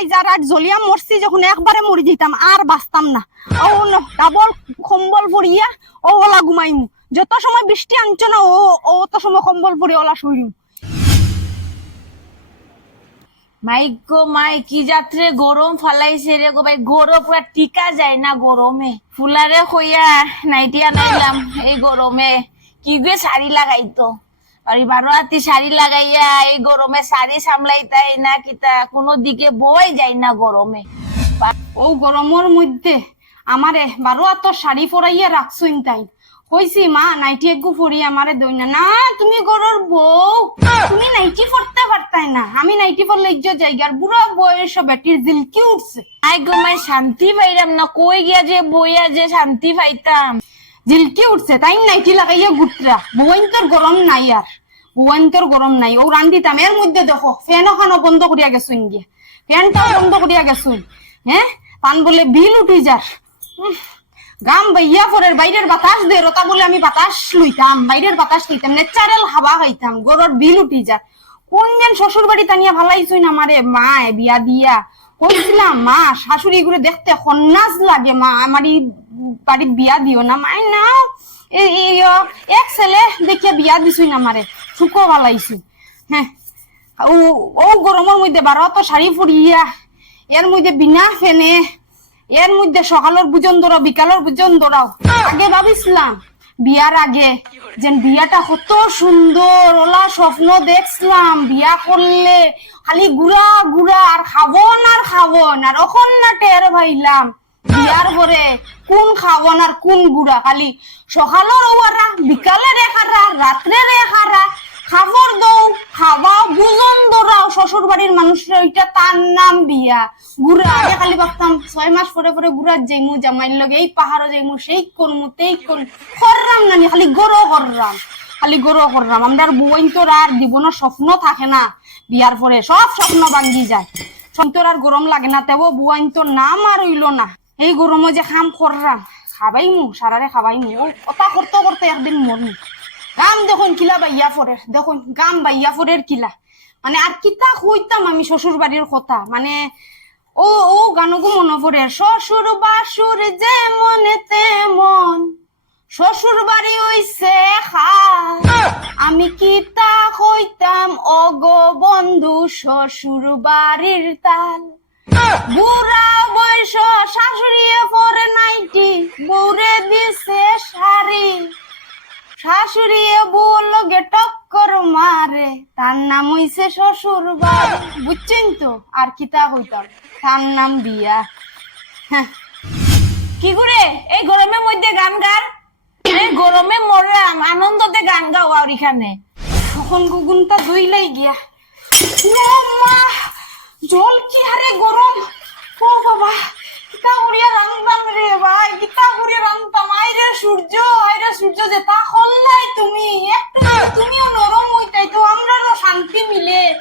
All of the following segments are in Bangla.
আইজ আর আজ জ্বলিয়া মরছি যখন একবারে যেতাম, আর বাঁচতাম না। ও ডাবল কম্বল পরিয়া ও ওলা যত সময় বৃষ্টি না, ও সময় কম্বল পরি ওলা মাইকো মাই কি যাত্রে গরম ফালাইছে রে গো ভাই। গরম পুরা টিকা যায় না গরমে। ফুলারে কইয়া নাইটিয়া নাইলাম এই গরমে। কি গে শাড়ি লাগাইতো। আর বারো হাতি শাড়ি লাগাইয়া এই গরমে শাড়ি সামলাইতাই না কিতা কোনো দিকে বই যায় না গরমে। ও গরমের মধ্যে আমারে বারো আত শাড়ি পরাইয়া রাখছইন তাই। কইছি মা নাইটি একগু পরি আমারে দই না। না তুমি গরর বউ। তুমি নাইটি পরতে পারতাই না। আমি নাইটি পরলে ইজ্জত জায়গার বুড়া বয়স বেটির জিলকি উঠছে। আই গো মাই শান্তি পাইলাম না। কই গিয়া যে বইয়া যে শান্তি পাইতাম। জিলকি উঠছে। তাই নাইটি লাগাইয়া গুটরা। বুয়াইন তোর গরম নাই আর। বুয়াইন তোর গরম নাই ও রান্দিতাম এর মধ্যে দেখো ফ্যান ওখানো বন্ধ করিয়া গেছুন গিয়ে ফ্যানটাও বন্ধ করিয়া গেছুন হ্যাঁ তান বলে বিল উঠি যার গাম বাইয়া পরের বাইরের বাতাস দে রতা বলে আমি বাতাস লইতাম। বাইরের বাতাস লইতাম ন্যাচারাল হাওয়া খাইতাম গরর বিল উঠি যার কোন যেন শ্বশুর বাড়ি টানিয়া ভালাইছুন আমারে মা এ বিয়া দিয়া। কইছিলাম মা, শাশুড়ি গুলো দেখতে সন্ন্যাস লাগে, মা। আমার বাড়ির বিয়া দিও না মাই না এক ছেলে দেখিয়া বিয়া দিছুই না আমারে। সুখো ভালাইছি হ্যাঁ ও ও গরমের মধ্যে বারো তো শাড়ি ফুরিয়া এর মধ্যে বিনা ফেনে এর মধ্যে সকালের বুজন ধরাও বিকালের বুজন ধরাও আগে ভাবিছিলাম বিয়ার আগে যেন বিয়াটা কত সুন্দর ওলা স্বপ্ন দেখছিলাম, বিয়া করলে খালি গুড়া গুড়া আর খাবন আর খাবন আর ওখন না টের ভাইলাম বিয়ার পরে কোন কোন গুড়া খালি সকালের ওয়ারা বিকালের রাত্রের খাবার দৌ বুজন দৌড়াও শ্বশুর বাড়ির ওইটা তার নাম বিয়া। গুড়া আগে খালি ভাবতাম ছয় মাস পরে পরে গুড়ার লগে, এই পাহাড়ও যাইমু সেই করমু তেই করমু নানি, খালি গরো কররাম খালি গরো কররাম আমরা বইন তোর আর জীবনের স্বপ্ন থাকে না। বিয়ার পরে সব স্বপ্ন ভাঙ্গি যায়। সন্তর আর গরম লাগে না, তেও বুয়াইন তোর নাম আর হইল না এই গরমে যে খাম কররাম খাবাইমু সারারে খাবাইমু। ও কথা করতে করতে একদিন মরমু গাম দেখুন কিলা বাইয়া ফরের দেখুন গাম বাইয়া ফরের কিলা। মানে আর কিতা কইতাম আমি শ্বশুর বাড়ির কথা। মানে ও ও গানগু মনে পড়ে শ্বশুর বাসুর যে মনে তেমন শ্বশুর বাড়ি হইছে আমি কিতা কইতাম অগো বন্ধু শ্বশুর বাড়ির তাল। বুড়া বয়স শাশুড়িয়ে পরে নাইটি বউরে দিছে শাড়ি। শাশুড়ি বলল গে টক্কর মারে। তার নাম হইছে শ্বশুর বাড়ি বুঝছেন তো? আর কিতা হইতাম তার নাম বিয়া। হ্যাঁ। কি করে? এই গরমের মধ্যে গান গার? এই গরমে মরে আনন্দতে গান গাও আর এখানে। তখন গুগুনটা ধুইলাই গিয়া। মা! জল কি হারে গরম? ও বাবা কিতা করিয়া রান্তাম রে ভাই কিতা করিয়া রান্তাম আই রে সূর্য আই রে সূর্য যেটা হল্লাই তুমি। একটু যদি তুমিও নরম হইতাই তো শান্তি মিলে।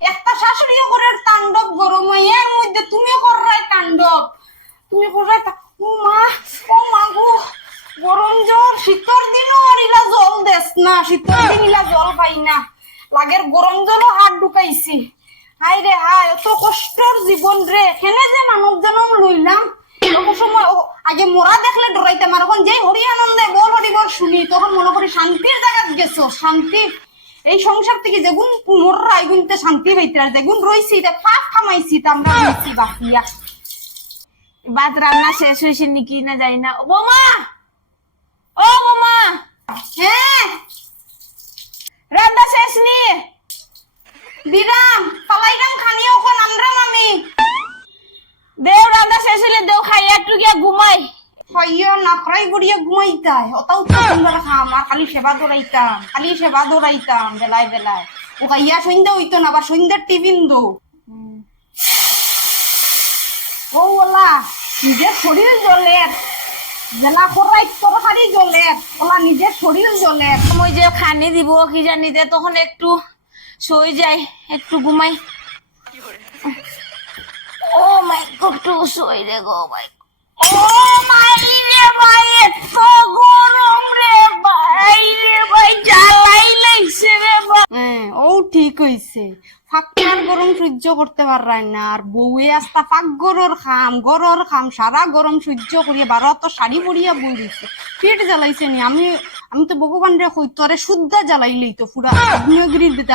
একটা শাশুড়িও ঘরের তাণ্ডব গরম হয়, এর মধ্যে তুমিও কররাই তাণ্ডব। তুমি কররাই তা- ও মা ও মা গো, গরম জল শীতর দিনও আর ইলা জল দেস না, শীতর দিন ইলা জল পাই না। লাগের গরম জলও হাত ঢুকাইছি। হাই রে হাই অত কষ্টর জীবন রে হেনে যে মানব জনম লইলাম আগে মোরা দেখলে এখন যে হরি আনন্দে বল হরি বল শুনি, তখন মনে করি শান্তির জায়গা গেছো, শান্তি। এই সংসার থেকে যেগুন মোররা এগুনতে শান্তি পাইতে আর যেগুন রইছি এটা থামাইছি, তা আমরা বাকিয়া। ভাত রান্না শেষ হয়েছে নাকি না যাই না। ও বৌমা! ও বৌমা! হ্যাঁ! রান্না শেষ নি। দিরাম পালাইরাম খানিও এখন আমরাম আমি। দেও রান্না শেষ হলে দেও খাই একটু গিয়া ঘুমাই। হইও নাকরাই গড়িয়া ঘুমাইতাই। অতাও তো সুন্দর খাম আর খালি সেবা দৌড়াইতাম খালি সেবা দৌড়াইতাম বেলায় বেলায়। ও খাইয়া সন্ধ্যা হইতো না বা সন্ধ্যার টিফিন দো। ও ওলা নিজের শরীর জ্বলের জেলা করাই তরকারি জ্বলে? ওলা নিজের শরীর জ্বলে। সময় যে খানি দিব কি জানি দে তখন একটু শুয়ে যাই একটু ঘুমাই। ও মাই গড শুয়ে রে গো মাই ও ও, ঠিক হইছে। গরম সহ্য করতে পারাই না। আর বউয়ে আস্তা গরর খাম গরর খাম, সারা গরম সহ্য করিয়া বারো শাড়ি পরিয়া বই দিছে। পেট জ্বালাইছে নি। আমি আমি তো ভগবান রে কই শুদ্ধ জ্বালাইলেই তো পুরা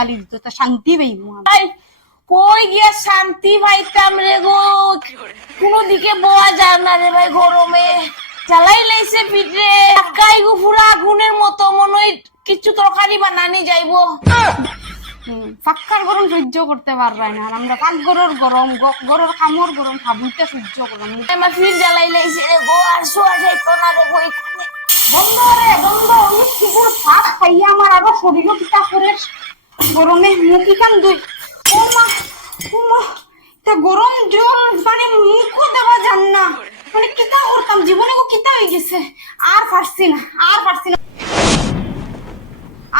দিত, তা শান্তি কই গিয়া শান্তি পাইতাম রে গো? কোনো দিকে বোয়া যায় না রে ভাই গরমে। জ্বালাই লাইছে পিঠে কাই গো পুরা আগুনের মতো, মনে কিছু তরকারি বানানি যাইবো। ফাঁকার গরম সহ্য করতে পারাই না। আর আমরা ফাঁক গরর গরম গরর খামর গরম খাবুইতে সহ্য করলাম আমার ফির জ্বালাই লাইছে রে গো আর শোয়া যাইতো না রে গো। বন্ধ রে বন্ধ। অনেক শিশুর ভাত খাইয়া আমার আরও শরীরও কিতা করে গরমে মুখি কান দুই। ও মা ও মা তা গরম জল মানে মুখও দেওয়া যান না। মানে কিতা করতাম? জীবনে কিতা হয়ে গেছে? আর পারছি না আর পারছি না।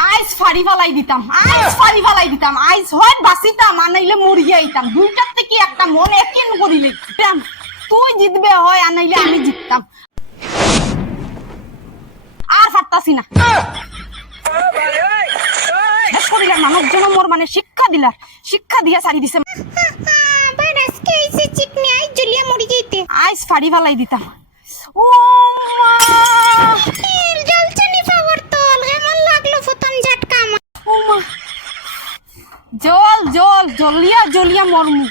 আইস ফাড়ি ফালাই দিতাম আইস ফাড়ি ফালাই দিতাম আইস হয় বাঁচিতাম, আর নাইলে মরিয়া আইতাম। দুইটার থেকে একটা মন একেন করিলে? দিতাম তুই জিতবে হয়, আর আমি জিততাম। আর পারতাছি না। শরীরের মানুষজন মোর মানে শিক্ষা দিলার। শিক্ষা দিয়া সারি দিছে। আইস ফাড়ি ফালাই দিতাম। ও জলছনি পাওয়ার তল কেমন লাগল প্রথম ঝটকা আমার ও মা জল জল জলিয়া জলিয়া মরমু।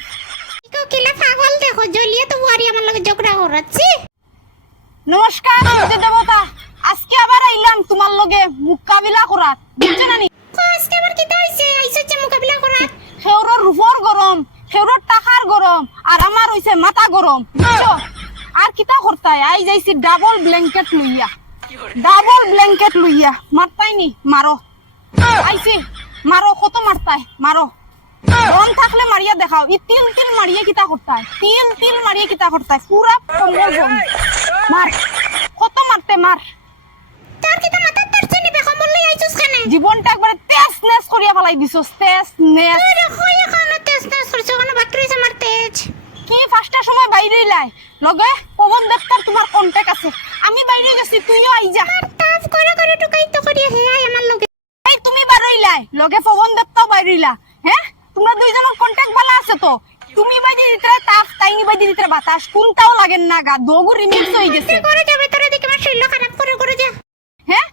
কিলা পাগল দেখো জ্বলিয়ে তো বুয়ারি আমার লগে ঝগড়া করাচ্ছি। নমস্কার সূর্য দেবতা আজকে আবার আইলাম তোমার লগে মোকাবিলা করার বুঝছ না নি? আজকে আবার কিতা হইছে? আইছে যে মোকাবিলা করা সেউরর রূপর গরম সেউরর টাকার গরম আর আমার হইছে মাথা গরম বুঝছ? আর কিতা করতাই আই যাইছি ডাবল ব্ল্যাঙ্কেট লইয়া। ডাবল ব্ল্যাঙ্কেট লইয়া। মারতাই নি? মারো আইছি মারো কত মারতাই মারো রন থাকলে মারিয়া দেখাও। ই তিল তিল মারিয়ে কিতা করতাই তিল তিল মারিয়ে কিতা করতাই পুরা কম্বল মার। কত মারতে মার? তোর কিতা মাথা তোর চিনি বেকম বললে আইছস কেনে? জীবনটা একবারে তেজ নেস করিয়া ফেলাই দিছস। তেজ নেস তুই তেজ তেজ করছ কেন বাকি রইছে আমার তেজ? কি পাঁচটার সময় বাইরে লাই লগে পবন দেবতার তোমার কন্টাক্ট আছে। আমি বাইরে গেছি তুইও আই যা। তাপ করে করে টুকাই তো করিয়া হে আমার লগে। তুমি বারই লাই লগে পবন দেবতাও বাইরে হ্যাঁ তোমরা দুইজনের কন্টাক্ট ভালো আছে তো? তুমি বাইরে দিতে তাপ তাইনি বাইরে দিতে বাতাস। কোনটাও লাগেন না গা দগু রিমিক্স হয়ে গেছে। তুই করে যাবে তোরে দেখে আমার শরীর খারাপ করে করে যা। হ্যাঁ?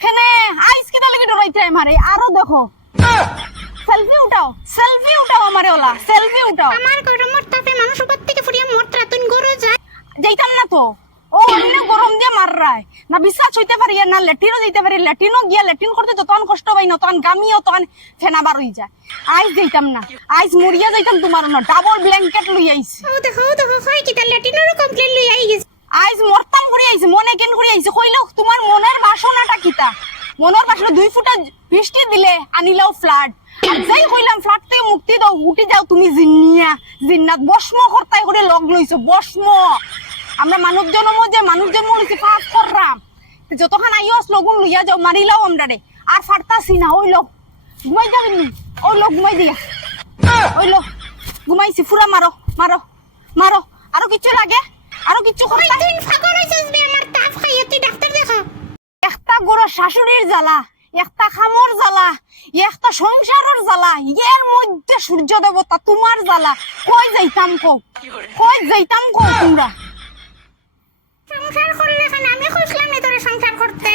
হেনে আইস কিটা লাগি ডরাইতে আমারে। আরও দেখো। সেলফি উঠাও সেলফি উঠাও আমারে ওলা সেলফি উঠাও। আমার গরমর তাপে মানুষ উপর থেকে ফুরিয়ে মরতরা তুই গরু যা যাইতাম না তো। ও অন্য গরম দিয়ে মাররায় না বিশ্বাস হইতে পারি না লেটিনও যাইতে পারি লেটিনও গিয়া লেটিন করতে যতক্ষণ কষ্ট পাই না তখন গামিও তখন ফেনা বার হয়ে যায়। আইস যাইতাম না। আইস মরিয়া যাইতাম তোমার না ডাবল ব্ল্যাঙ্কেট লই আইছি ও দেখো দেখো কমপ্লেন লই আই গেছে। আইস মরতাম করে আইছি মনে কেন করে আইছি কইলো তোমার মনের বাসনাটা কিতা। মনের বাসনা দুই ফুটা বৃষ্টি দিলে আনিলাও ফ্লাড। আর যাই কইলাম ফ্লাড থেকে মুক্তি দাও উঠি যাও তুমি জিন্নিয়া। জিন্নাত বস্ম করতাই করে লগ লইছো বস্ম। আমরা মানব জন্ম যে মানুষ জন্ম লইছি পাপ কররাম যতক্ষণ আইস লগুন লইয়া যাও মারিলাও আমরা রে। আর ফারতাছি না ওই লোক ঘুমাই যাবেন নি ওই লোক ঘুমাই দিয়া। ওই লোক ঘুমাইছি ফুরা মারো মারো মারো। আরও কিছু লাগে? আরও কিছু একটা গরো শাশুড়ির জ্বালা একটা খামর জ্বালা একটা সংসারের জ্বালা এর মধ্যে সূর্য দেবতা তোমার জ্বালা। কই যাইতাম কো কই যাইতাম কো তোমরা? সংসার করলে এখন আমি কইছিলাম নি তোরে সংসার করতে।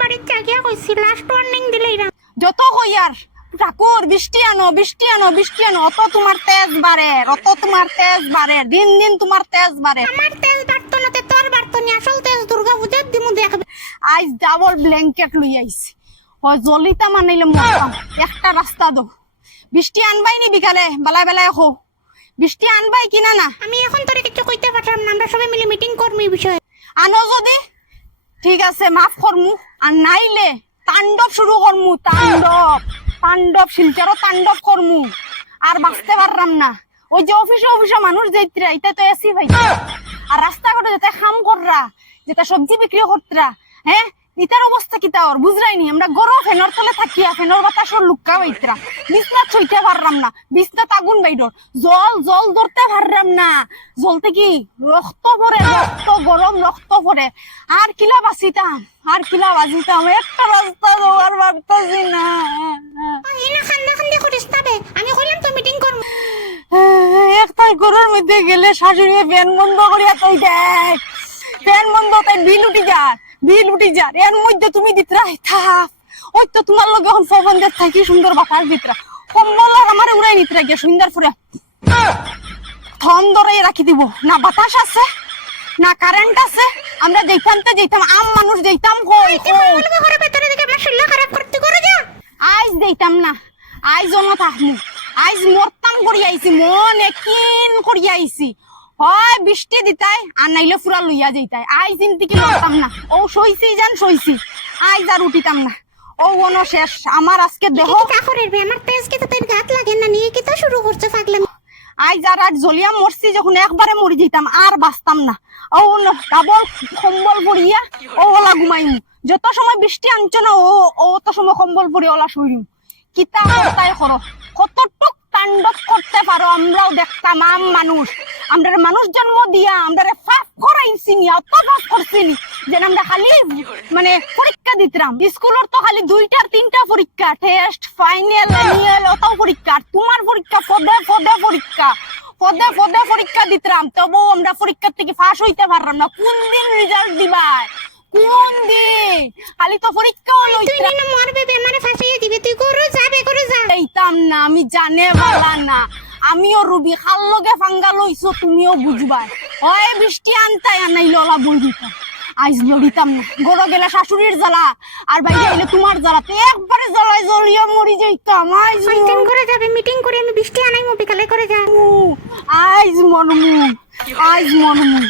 বাড়ির জাগিয়া কইছি লাস্ট ওয়ার্নিং দিলেই না। যত কই আর ঠাকুর বৃষ্টি আনো বৃষ্টি আনো বৃষ্টি আনো অত তোমার তেজ বাড়ে অত তোমার তেজ বাড়ে দিন দিন তোমার তেজ বাড়ে। আমার তেজ বাড়তো না তোর বাড়তো নি আসল তেজ দুর্গা পূজার দিমু দেখবে আইস ডাবল ব্ল্যাঙ্কেট লই আইছি। ও জলিতা মানাইলে মরতাম। একটা রাস্তা দো। বৃষ্টি আনবাই নি বিকালে বেলায় বেলায় হো। বৃষ্টি আনবাই কিনা না? আমি এখন তোরে কিছু কইতে পারতাম না আমরা সবাই মিলে মিটিং এই বিষয়ে। আনো যদি। ঠিক আছে মাফ করমু। আর নাইলে তাণ্ডব শুরু করমু তাণ্ডব। তাণ্ডব শিলচারও তাণ্ডব করমু। আর বাঁচতে পারলাম না। ওই যে অফিসে অফিসে মানুষ যাইতরা এটা তো এসি ভাই। আর রাস্তাঘাটে যেতে খাম কররা যেটা সবজি বিক্রি করতরা হ্যাঁ? ইতার অবস্থা কি তাওর বুঝলাই নি আমরা গরম ফেনর তলে থাকিয়া ফেনর বাতাসর লুক্কা বাইতরা। বিছনা ছইতে পারলাম না। বিছনা আগুন বাইডর। জল জল ধরতে পারলাম না। জলতে কি রক্ত পরে রক্ত গরম রক্ত পরে আর কিলা বাঁচিতাম আর কিলা বাঁচিতাম একটা রাস্তা দেওয়ার ভাবতেছি না। ইনা খান্দা খান্দি করিস তবে। আমি কইলাম তো মিটিং করব। একটাই গরুর মধ্যে গেলে শাশুড়ি ফ্যান বন্ধ করিয়া তুই দেখ ফ্যান বন্ধ তাই বিল উঠি যার বিল উঠি যার এর মধ্যে তুমি দিতরা থাক ওই তো তোমার লগে এখন ফবন্ধের থাকি সুন্দর বাতাস দিতরা। কম্বল আর আমার উড়াই নিতরা গিয়ে সুন্দর ফুরে থম ধরে রাখি দিব। না বাতাস আছে না কারেন্ট আছে আমরা যেতাম তো যেতাম আম মানুষ যেতাম কই ঘরে ভেতরে দিকে আমার শরীর খারাপ করতে করে যা। আইজ দেইতাম না আইজ অন্য থাকমু আইজ মরতাম করি আইছি মন একিন আইছি। হয় বৃষ্টি দিতাই আর নাইলে ফুরা লইয়া যাইতাই। আইজ ইনতি কি লড়তাম না? ও সইছি জান সইছি আইজ আর উঠিতাম না। ও অন শেষ আমার আজকে দেহ কি তা করে রে আমার তেজ কি তো তোর গাত লাগে না নিয়ে কি তো শুরু করছে পাগলে আইজ আর আজ জ্বলিয়া মরছি যখন একবারে মরি যেতাম আর বাঁচতাম না। ও ডাবল কম্বল পরিয়া ও ওলা ঘুমাইমু। যত সময় বৃষ্টি আনছো না ও ও অত সময় কম্বল পরি ওলা শুইম কিতা তাই করো? কতটুক করতে পারো, আমরাও দেখতাম আম মানুষ। মানুষ জন্ম দিয়া করাইছি নি অত করছি নি যে আমরা খালি মানে পরীক্ষা দিতাম। স্কুলের তো খালি দুইটার তিনটা পরীক্ষা টেস্ট ফাইনাল অ্যানুয়াল অত পরীক্ষা। তোমার পরীক্ষা, পদে পদে পরীক্ষা। পদে পদে পরীক্ষা দিতাম, তবুও আমরা পরীক্ষার থেকে ফাঁস হইতে পারলাম না। কোন দিন রেজাল্ট দিবাই? কোন দিন খালি তো পরীক্ষাও তুই লইতাম নিন মরবে বেমারে ফাঁসিয়ে দিবে। তুই করো যাবে করে যা। এইতাম না আমি জানে বালা না। আমিও রুবি খাল লগে ফাঙ্গা লইছো তুমিও বুঝবা। হয় বৃষ্টি আনতাই আনাই ললা বই দিতাম। আইজ লড়িতাম না। গরো গেলে শাশুড়ির জ্বালা আর বাইরে এলে তোমার জ্বালা। তো একবারে জ্বালায় জ্বলিয়ে মরি যাইতাম। আইজ মিটিং করে যাবে? মিটিং করে আমি বৃষ্টি আনাই মো বিকালে করে যা। মনমু আইজ মনমু আইজ মনমু